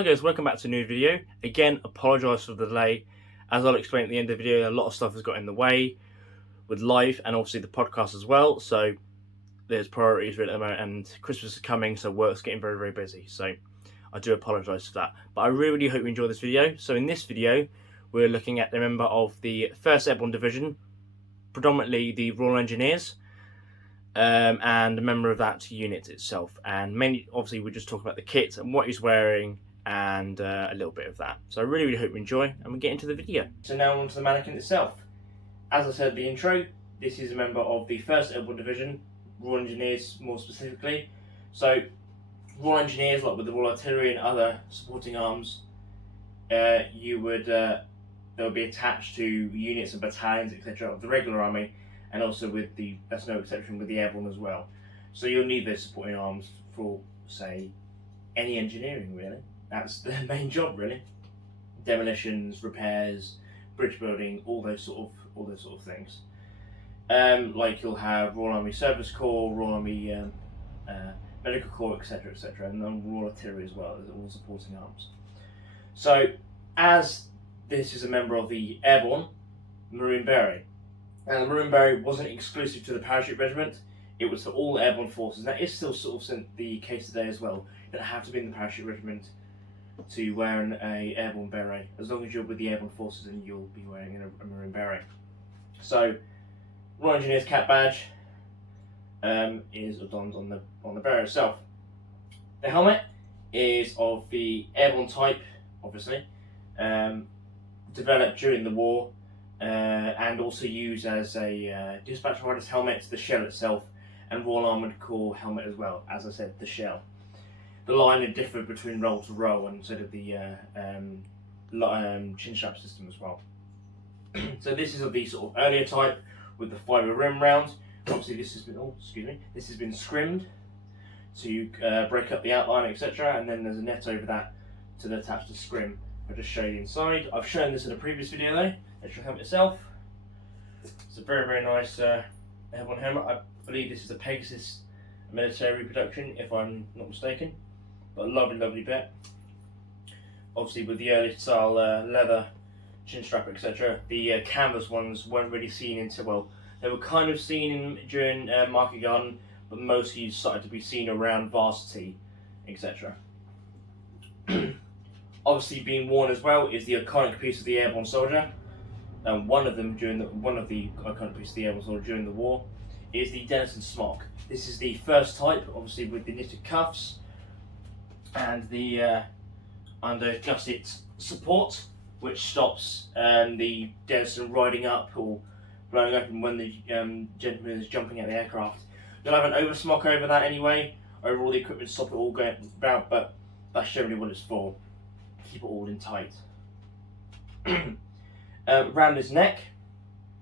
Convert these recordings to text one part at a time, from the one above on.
Hi guys, welcome back to a new video. Again, apologise for the delay. As I'll explain at the end of the video, a lot of stuff has got in the way with life and obviously the podcast as well. So there's priorities really at the moment, and Christmas is coming, so work's getting very, very busy. So I do apologise for that. But I really hope you enjoy this video. So in this video, we're looking at a member of the 1st Airborne Division, predominantly the Royal Engineers, and a member of that unit itself. And mainly, obviously, we just talk about the kit and what he's wearing, and a little bit of that. So I really hope you enjoy, and we get into the video. So now on to the mannequin itself. As I said in the intro, this is a member of the 1st Airborne Division, Royal Engineers more specifically. So Royal Engineers, like with the Royal Artillery and other supporting arms, they'll be attached to units and battalions, etc. of the regular army, and also with the, that's no exception, with the airborne as well. So you'll need those supporting arms for, say, any engineering really. That's the main job really. Demolitions, repairs, bridge building, all those sort of things. Like you'll have Royal Army Service Corps, Royal Army Medical Corps, etc., and then Royal Artillery as well, as all supporting arms. So, as this is a member of the Airborne, Marine Beret. And the Marine Beret wasn't exclusive to the Parachute Regiment, it was for all airborne forces. That is still sort of the case today as well. You don't have to be in the Parachute Regiment to wear an airborne beret. As long as you're with the airborne forces, and you'll be wearing a Marine Beret. So, Royal Engineers Cat badge is adorned on the beret itself. The helmet is of the airborne type, obviously, developed during the war, and also used as a dispatch rider's helmet, the shell itself, and Royal Armoured Corps helmet as well. As I said, the shell. The line had differed between roll to roll, and so did the chin strap system as well. So this is of the sort of earlier type with the fibre rim round. Obviously, this has been scrimmed to break up the outline, etc. And then there's a net over that to attach the scrim. I'll just show you inside. I've shown this in a previous video though. Actual helmet itself. It's a very nice airborne helmet. I believe this is a Pegasus military reproduction, if I'm not mistaken. But a lovely bit. Obviously, with the early style leather chin strap, etc. The canvas ones weren't really seen until, well, they were kind of seen during Market Garden, but mostly started to be seen around Varsity, etc. Obviously, being worn as well is the iconic piece of the airborne soldier. One of the iconic pieces of the airborne soldier during the war is the Denison smock. This is the first type, obviously with the knitted cuffs and the under gusset support, which stops the Denison riding up or blowing open when the gentleman is jumping at the aircraft. You'll have an over smock over that anyway, over all the equipment to stop it all going about, but that's generally what it's for. Keep it all in tight. Around his neck,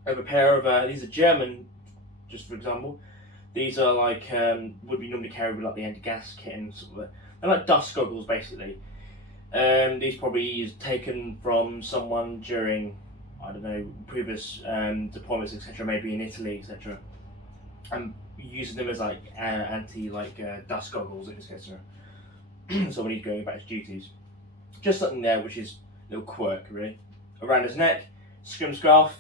I have a pair of, these are German, just for example. These are like, would be normally carried with like the anti-gas kit and sort of, they're like dust goggles basically. These probably taken from someone during, I don't know, previous deployments, etc., maybe in Italy, etc. I'm using them as like dust goggles, etc. So when he's going back to duties. Just something there which is a little quirk really. Around his neck, scrim scarf,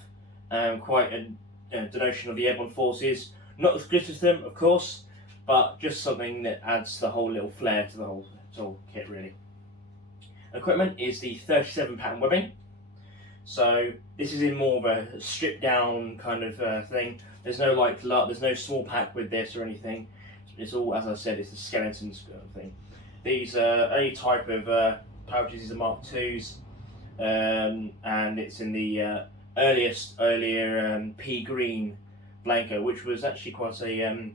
quite a denotation of the airborne forces. Not exclusive to them, of course, but just something that adds the whole little flair to the whole kit really. Equipment is the 37 pattern webbing. So this is in more of a stripped down kind of thing. There's no there's no small pack with this or anything. It's all, as I said, it's a skeleton sort of thing. These are any type of pouches. These are Mark IIs, and it's in the earlier pea green blanco, which was actually quite a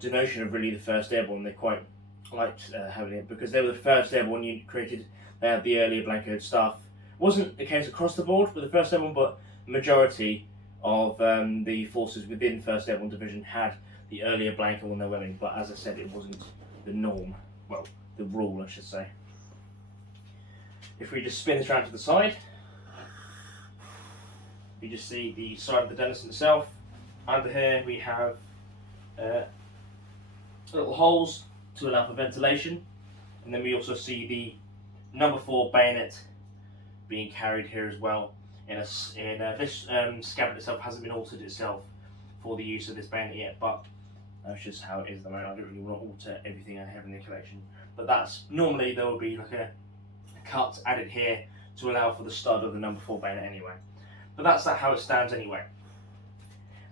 denotion of really the 1st Airborne. They quite liked having it because they were the 1st Airborne unit created. They had the earlier blanco stuff. Wasn't the case across the board with the 1st Airborne, but the majority of the forces within 1st Airborne Division had the earlier blanco on their webbing. But as I said, it wasn't the norm. Well, the rule, I should say. If we just spin this around to the side, you just see the side of the Denison itself. Under here we have little holes to allow for ventilation, And then we also see the number 4 bayonet being carried here as well. This scabbard itself hasn't been altered itself for the use of this bayonet yet, but that's just how it is at the moment. I don't really want to alter everything I have in the collection. But that's normally there will be like a cut added here to allow for the stud of the number 4 bayonet anyway. But that's how it stands anyway.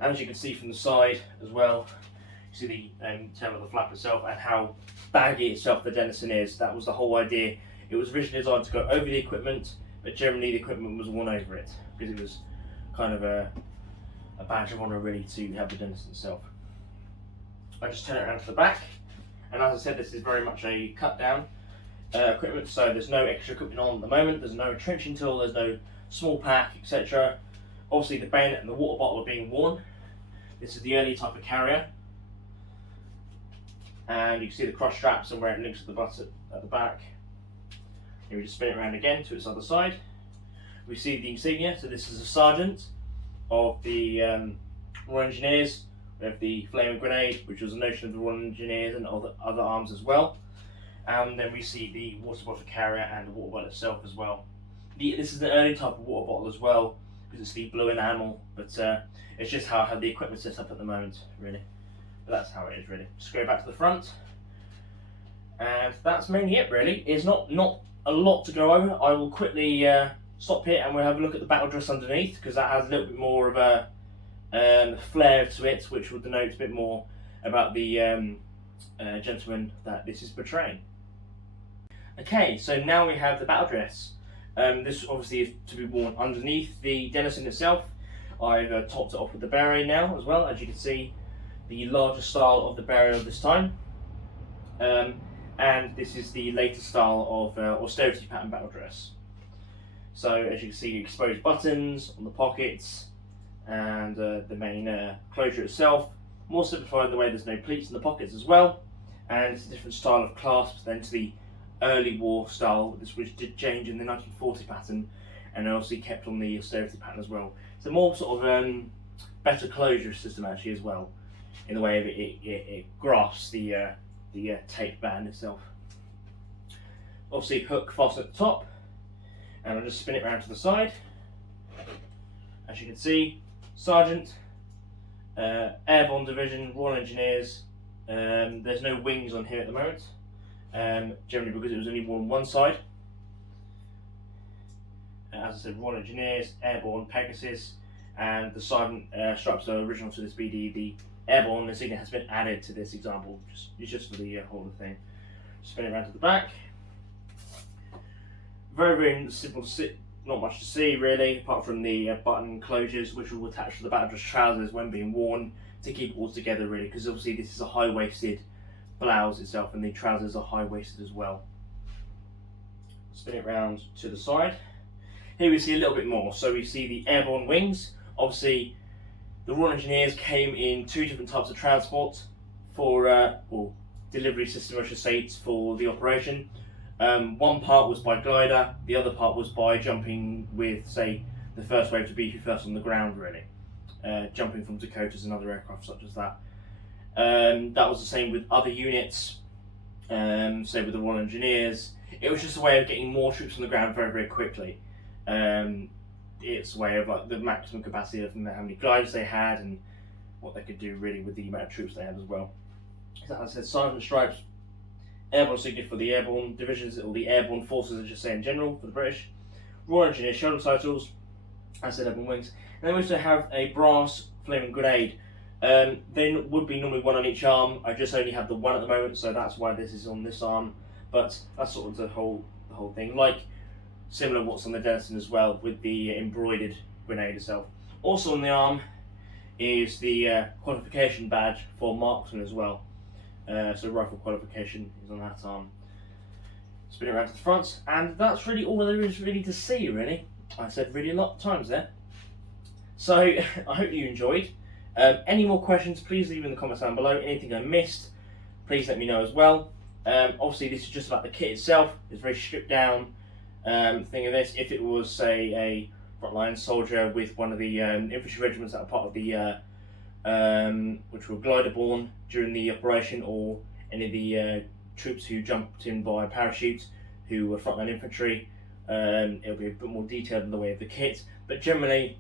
And as you can see from the side as well, you see the tail of the flap itself and how baggy itself the Denison is. That was the whole idea. It was originally designed to go over the equipment, but generally the equipment was worn over it because it was kind of a badge of honour really to have the Denison itself. I just turn it around to the back, and as I said, this is very much a cut down equipment, so there's no extra equipment on at the moment. There's no trenching tool, there's no small pack, etc. Obviously the bayonet and the water bottle are being worn. This is the early type of carrier, and you can see the cross straps and where it links to the butt at the back. Here we just spin it around again to its other side. We see the insignia, so this is a sergeant of the Royal Engineers. We have the flaming grenade, which was a notion of the Royal Engineers and other arms as well. And then we see the water bottle carrier and the water bottle itself as well. This is an early type of water bottle as well, because it's the blue enamel, but it's just how the equipment's set up at the moment, really. But that's how it is, really. Just go back to the front, and that's mainly it, really. It's not a lot to go over. I will quickly stop here and we'll have a look at the battle dress underneath, because that has a little bit more of a flair to it, which will denote a bit more about the gentleman that this is portraying. Okay, so now we have the battle dress. This obviously is to be worn underneath the Denison itself. I've topped it off with the beret now as well, as you can see, the larger style of the beret of this time. And this is the latest style of austerity pattern battle dress. So as you can see, exposed buttons on the pockets and the main closure itself. More simplified in the way there's no pleats in the pockets as well. And it's a different style of clasps than to the early war style, which did change in the 1940 pattern, and obviously kept on the austerity pattern as well. It's a more sort of better closure system actually as well, in the way of it grasps the tape band itself. Obviously hook fastened at the top, and I'll just spin it around to the side. As you can see, Sergeant, Airborne Division, Royal Engineers. There's no wings on here at the moment, generally because it was only worn one side. As I said, Royal Engineers, Airborne, Pegasus, and the Sergeant stripes are original to this BD. The Airborne insignia has been added to this example, just for the whole thing. Spin it around to the back. Very, very simple to see, not much to see really, apart from the button closures, which will attach to the battle dress trousers when being worn to keep it all together really, because obviously this is a high-waisted blouse itself, and the trousers are high-waisted as well. Spin it round to the side. Here we see a little bit more. So we see the airborne wings. Obviously, the Royal Engineers came in two different types of transport for, or delivery system, I should say, for the operation. One part was by glider, the other part was by jumping with, say, the first wave to be first on the ground, really. Jumping from Dakotas and other aircraft such as that. That was the same with other units, say with the Royal Engineers. It was just a way of getting more troops on the ground very, very quickly. It's a way of like the maximum capacity of how many gliders they had and what they could do really with the amount of troops they had as well. So as I said, Sergeant stripes, Airborne insignia for the airborne divisions, or the airborne forces, I should say, in general for the British. Royal Engineer shoulder titles, as I said, airborne wings. And then we also have a brass flaming grenade. There would be normally one on each arm. I just only have the one at the moment, so that's why this is on this arm. But that's sort of the whole thing. Like similar what's on the Denison as well, with the embroidered grenade itself. Also on the arm is the qualification badge for marksman as well. So rifle qualification is on that arm. Spin it around to the front, and that's really all there is really to see, really. I said really a lot of times there. So I hope you enjoyed. Any more questions, please leave in the comments down below. Anything I missed, please let me know as well. Obviously this is just about the kit itself. It's a very stripped down thing of this. If it was, say, a frontline soldier with one of the infantry regiments that are part of the which were glider-borne during the operation, or any of the troops who jumped in by parachute, who were frontline infantry. It'll be a bit more detailed in the way of the kit, but generally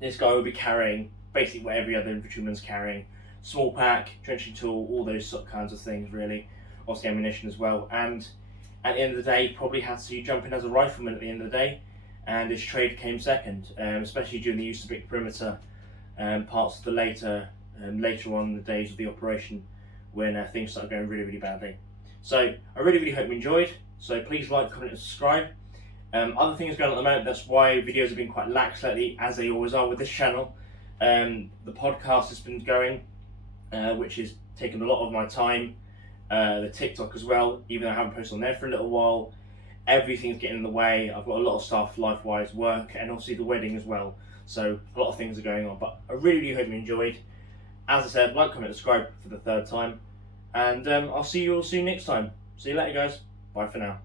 this guy will be carrying basically what every other infantryman's carrying: small pack, trenching tool, all those sort of kinds of things really, obviously ammunition as well. And at the end of the day, probably had to jump in as a rifleman at the end of the day, and his trade came second, especially during the use of big perimeter parts of the later on in the days of the operation, when things started going really, really badly. So I really, really hope you enjoyed. So please like, comment and subscribe. Other things going on at the moment, that's why videos have been quite lax lately, as they always are with this channel. The podcast has been going, which is taking a lot of my time. The TikTok as well, even though I haven't posted on there for a little while. Everything's getting in the way. I've got a lot of stuff, life-wise, work, and obviously the wedding as well. So a lot of things are going on, but I really, really hope you enjoyed. As I said, like, comment, subscribe for the third time, and I'll see you all soon next time. See you later, guys. Bye for now.